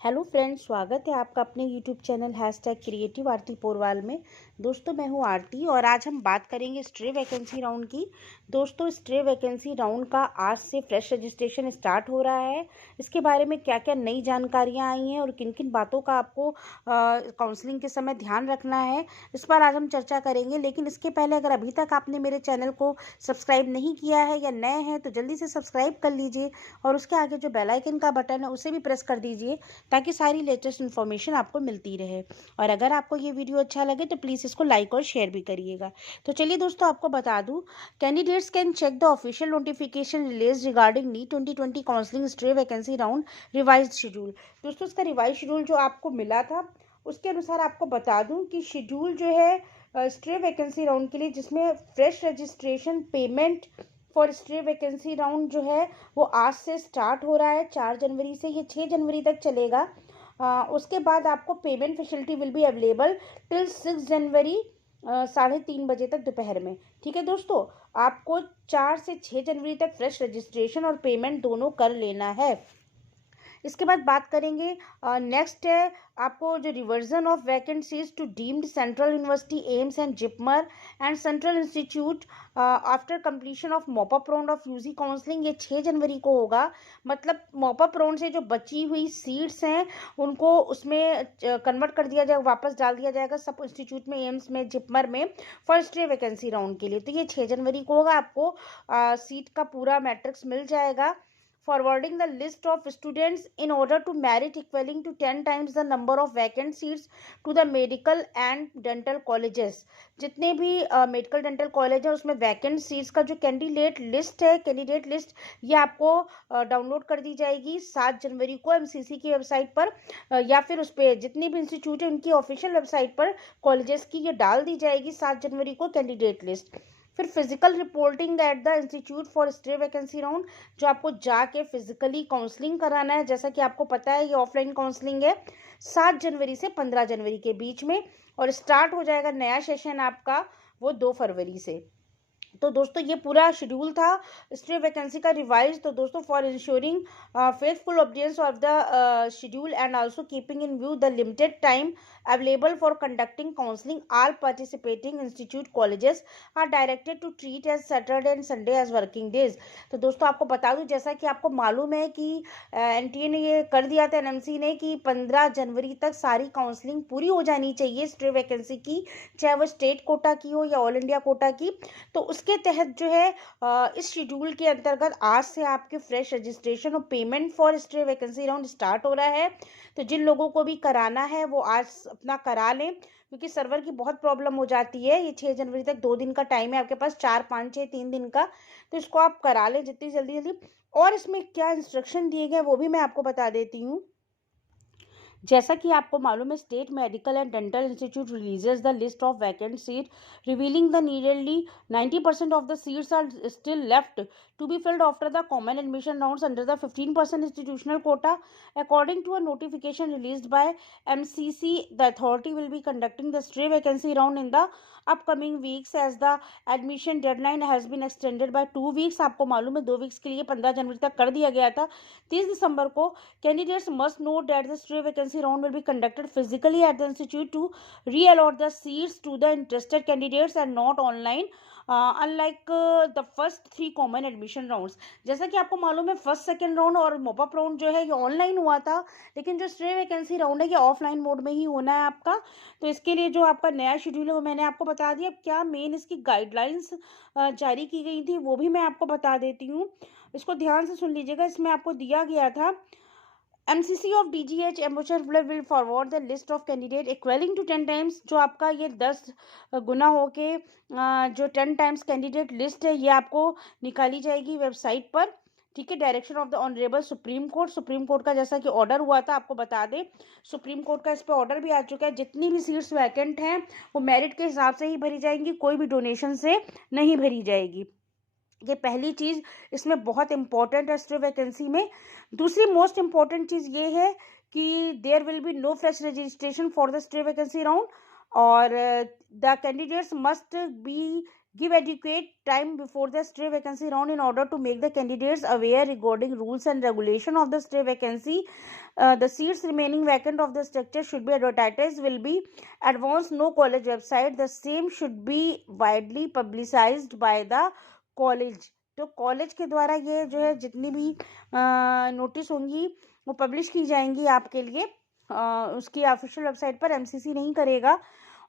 Hello friends, स्वागत है आपका अपने यूट्यूब चैनल #क्रिएटिव आरती पोरवाल में। दोस्तों, मैं हूं आरती और आज हम बात करेंगे स्ट्रे वैकेंसी राउंड की। दोस्तों, स्ट्रे वैकेंसी राउंड का आज से फ्रेश रजिस्ट्रेशन स्टार्ट हो रहा है। इसके बारे में क्या क्या नई जानकारियां आई हैं और किन किन बातों का आपको काउंसलिंग के समय ध्यान रखना है, इस पर आज हम चर्चा करेंगे। लेकिन इसके पहले अगर अभी तक आपने मेरे चैनल को सब्सक्राइब नहीं किया है या नए हैं तो जल्दी से सब्सक्राइब कर लीजिए और उसके आगे जो बेल आइकन का बटन है उसे भी प्रेस कर दीजिए ताकि सारी लेटेस्ट इन्फॉर्मेशन आपको मिलती रहे। और अगर आपको ये वीडियो अच्छा लगे तो प्लीज़ इसको लाइक और शेयर भी करिएगा। तो चलिए दोस्तों, आपको बता दूं, candidates can check the official notification release regarding NEET 2020 counselling stray vacancy round revised schedule. दोस्तों, इसका रिवाइज शेड्यूल जो आपको मिला था उसके अनुसार आपको बता दूं कि शेड्यूल जो है स्ट्रे वैकेंसी राउंड के लिए, जिसमें fresh registration payment for stray vacancy round जो है वो आज से स्टार्ट हो रहा है 4 जनवरी से। ये 6 जनवरी तक चलेगा। उसके बाद आपको payment facility will be available till 6 जनवरी 3:30 बजे तक दोपहर में। ठीक है दोस्तों, आपको 4 से 6 जनवरी तक फ्रेश रजिस्ट्रेशन और पेमेंट दोनों कर लेना है। इसके बाद बात करेंगे, नेक्स्ट है आपको जो reversion of vacancies to deemed central university AIIMS and JIPMER and central institute after completion of mop up round of UG counselling, ये 6 जनवरी को होगा। मतलब मॉपअप राउंड से जो बची हुई सीट्स हैं उनको उसमें कन्वर्ट कर दिया जाएगा, वापस डाल दिया जाएगा सब इंस्टीट्यूट में, एम्स में, जिपमर में फर्स्ट डे वैकेंसी राउंड के लिए। तो ये 6 जनवरी को होगा। आपको सीट का पूरा मैट्रिक्स मिल जाएगा। Forwarding the list of students in order to merit equaling to 10 times the number of vacant seats to the medical and dental colleges। जितने भी मेडिकल डेंटल कॉलेज है उसमें वैकेंट सीट्स का जो कैंडिडेट लिस्ट है, candidate list, ये आपको download कर दी जाएगी 7 जनवरी को एमसीसी की वेबसाइट पर, या फिर उस पर जितनी भी इंस्टीट्यूट है उनकी ऑफिशियल वेबसाइट पर कॉलेजेस की ये डाल दी जाएगी 7 जनवरी को कैंडिडेट लिस्ट। फिर physical reporting at the institute for stray vacancy round, जो आपको जाके फिजिकली काउंसलिंग कराना है। जैसा कि आपको पता है ये ऑफलाइन काउंसलिंग है 7 जनवरी से 15 जनवरी के बीच में, और स्टार्ट हो जाएगा नया सेशन आपका वो 2 फरवरी से। तो दोस्तों, ये पूरा शेड्यूल था स्ट्रे वैकेंसी का रिवाइज। तो दोस्तों, for ensuring faithful obedience of the schedule and also keeping in view the limited time available for conducting counselling, all participating institute colleges are directed to treat as Saturday and Sunday as working days. तो दोस्तों, आपको बता दूं, जैसा कि आपको मालूम है कि एनटीए ने ये कर दिया था, एनएमसी ने, कि 15 जनवरी तक सारी काउंसलिंग पूरी हो जानी चाहिए स्ट्रे वैकेंसी की, चाहे वो स्टेट कोटा की हो या ऑल इंडिया कोटा की। तो उसके तहत जो है इस शेड्यूल के अंतर्गत आज से आपके फ्रेश रजिस्ट्रेशन और payment for stray vacancy round start हो रहा है। तो जिन लोगों को भी कराना है वो आज अपना करा लें, क्योंकि सर्वर की बहुत प्रॉब्लम हो जाती है। ये 6 जनवरी तक 2 दिन का टाइम है आपके पास, 4, 5, 6, 3 दिन का। तो इसको आप करा लें जितनी जल्दी जल्दी। और इसमें क्या इंस्ट्रक्शन दिए गए वो भी मैं आपको बता देती हूँ। जैसा कि आपको मालूम है, state medical and dental institute releases the list of vacant seat revealing the nearly 90% of the seats are still left to be filled after the common admission rounds under the 15% institutional quota. According to a notification released by MCC, the authority will be conducting the stray vacancy round in the upcoming weeks as the admission deadline has been extended by 2 weeks। आपको मालूम है 2 weeks के लिए 15 जनवरी तक कर दिया गया था। 30 दिसंबर को candidates must note that the stray vacancy round will be conducted physically at the institute to reallot the seats to the interested candidates and not online, unlike the first 3 common admission rounds. जैसा कि आपको मालूम है first, second round और mop up round जो है ये online हुआ था, लेकिन जो स्ट्रे वैकेंसी राउंड है ये ऑफलाइन मोड में ही होना है आपका। तो इसके लिए जो आपका नया शेड्यूल है वो मैंने आपको बता दिया। क्या मेन इसकी गाइडलाइंस जारी की गई थी वो भी मैं आपको बता देती हूँ, इसको ध्यान से सुन लीजिएगा। इसमें आपको दिया गया था, MCC of DGH एम्बुचर will forward the list of candidate equalling to 10 times. जो आपका ये 10 गुना होके जो 10 टाइम्स कैंडिडेट लिस्ट है ये आपको निकाली जाएगी वेबसाइट पर। ठीक है, direction of the honourable supreme court. Supreme court का जैसा कि ऑर्डर हुआ था, आपको बता दें सुप्रीम कोर्ट का इस पर ऑर्डर भी आ चुका है। जितनी भी सीट्स वैकेंट हैं वो मेरिट के हिसाब से ही भरी जाएंगी, कोई भी डोनेशन से नहीं भरी जाएगी। ये पहली चीज़ इसमें बहुत इंपॉर्टेंट है स्ट्रे वैकेंसी में। दूसरी मोस्ट इंपॉर्टेंट चीज़ ये है कि there will be no fresh registration for the stray vacancy round, और the candidates must be give adequate time before the stray vacancy round in order to make the candidates aware regarding rules and regulation of the stray vacancy the seats remaining vacant of the structure should be advertised will be advanced no college website. The same should be widely publicized by the college. तो college के द्वारा ये जो है जितनी भी notice होंगी वो पब्लिश की जाएंगी आपके लिए, उसकी ऑफिशियल वेबसाइट पर। एमसीसी नहीं करेगा।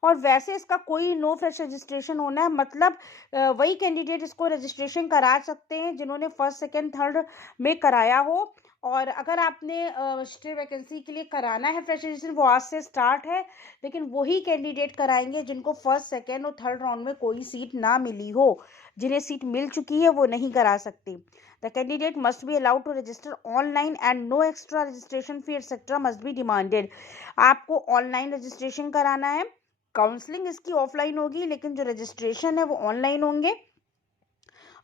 और वैसे इसका कोई नो फ्रेश रजिस्ट्रेशन होना है, मतलब वही कैंडिडेट इसको रजिस्ट्रेशन करा सकते हैं जिन्होंने फर्स्ट सेकंड थर्ड में कराया हो। और अगर आपने स्टे वैकेंसी के लिए कराना है फ्रेश रजिस्ट्रेशन, वो आज से स्टार्ट है, लेकिन वही कैंडिडेट कराएंगे जिनको फर्स्ट सेकंड और थर्ड राउंड में कोई सीट ना मिली हो। जिन्हें सीट मिल चुकी है वो नहीं करा सकते। The candidate must be allowed to register online and no extra registration fee etcetera must be demanded. आपको ऑनलाइन रजिस्ट्रेशन कराना है, काउंसलिंग इसकी ऑफलाइन होगी, लेकिन जो रजिस्ट्रेशन है वो ऑनलाइन होंगे।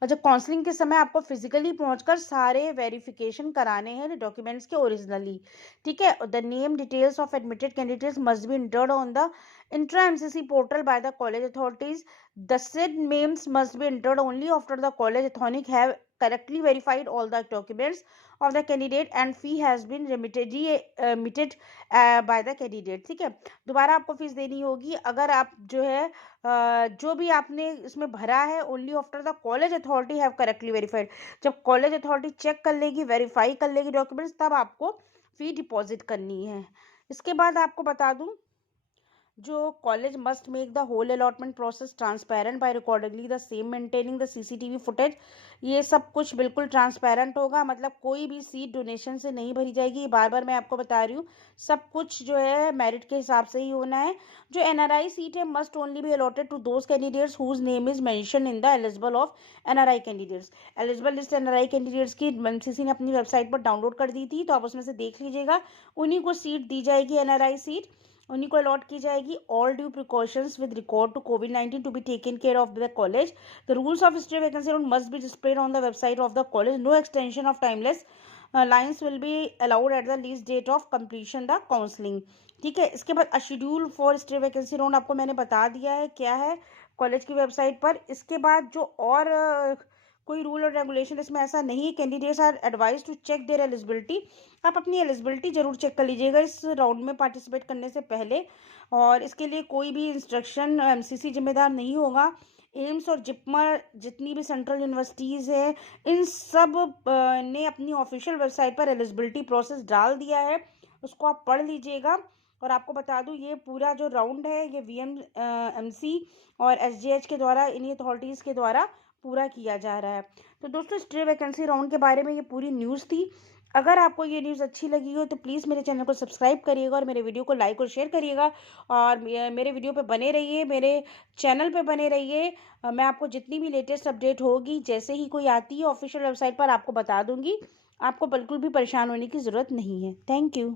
और जब काउंसलिंग के समय आपको फिजिकली पहुंचकर सारे वेरिफिकेशन कराने हैं डॉक्यूमेंट्स के ओरिजिनली, ठीक है। The name details of admitted candidates must be entered on the intra MCC portal by the college authorities. The said names must be entered only after the college authority have correctly verified all the documents of the candidate and fee has been remitted by the candidate, ठीक है। दोबारा आपको fees देनी होगी अगर आप जो है जो भी आपने इसमें भरा है only after the college authority have correctly verified. जब कॉलेज अथॉरिटी चेक कर लेगी, वेरीफाई कर लेगी डॉक्यूमेंट्स, तब आपको फी डिपॉजिट करनी है। इसके बाद आपको बता दूं, जो college must make the whole allotment process transparent by accordingly the same maintaining the CCTV footage. ये सब कुछ बिल्कुल ट्रांसपेरेंट होगा, मतलब कोई भी सीट डोनेशन से नहीं भरी जाएगी। बार बार मैं आपको बता रही हूँ, सब कुछ जो है मेरिट के हिसाब से ही होना है। जो एनआरआई सीट है must only be allotted to those candidates whose name is mention in the eligible of NRI candidates. Eligible list NRI candidates की एमसीसी ने अपनी वेबसाइट पर डाउनलोड कर दी थी, तो आप उसमें से देख लीजिएगा। उन्हीं को सीट दी जाएगी, एनआरआई सीट उन्हीं को अलॉट की जाएगी। All due precautions with record to कोविड-19 to be taken care of the college. The rules of stay vacancy round must be displayed on the website of the college. No extension of timeless lines will be allowed at the least date of completion the counselling, ठीक है। इसके बाद schedule for stay vacancy round आपको मैंने बता दिया है क्या है कॉलेज की वेबसाइट पर। इसके बाद जो और कोई रूल और रेगुलेशन इसमें ऐसा नहीं है। Candidates are advise to check their eligibility. आप अपनी एलिजिबिलिटी जरूर चेक कर लीजिएगा इस राउंड में पार्टिसिपेट करने से पहले, और इसके लिए कोई भी इंस्ट्रक्शन एमसीसी जिम्मेदार नहीं होगा। एम्स और जिपमर जितनी भी सेंट्रल यूनिवर्सिटीज़ है, इन सब ने अपनी ऑफिशियल वेबसाइट पर एलिजिबिलिटी प्रोसेस डाल दिया है, उसको आप पढ़ लीजिएगा। और आपको बता दूं, ये पूरा जो राउंड है ये वीएमएमसी और एसजीएच के द्वारा, इन्हीं अथॉरिटीज़ के द्वारा पूरा किया जा रहा है। तो दोस्तों, स्टे वैकेंसी राउंड के बारे में ये पूरी न्यूज़ थी। अगर आपको ये न्यूज़ अच्छी लगी हो तो प्लीज़ मेरे चैनल को सब्सक्राइब करिएगा और मेरे वीडियो को लाइक और शेयर करिएगा, और मेरे वीडियो पे बने रहिए, मेरे चैनल पे बने रहिए। मैं आपको जितनी भी लेटेस्ट अपडेट होगी, जैसे ही कोई आती है ऑफिशियल वेबसाइट पर, आपको बता दूंगी। आपको बिल्कुल भी परेशान होने की ज़रूरत नहीं है। Thank you.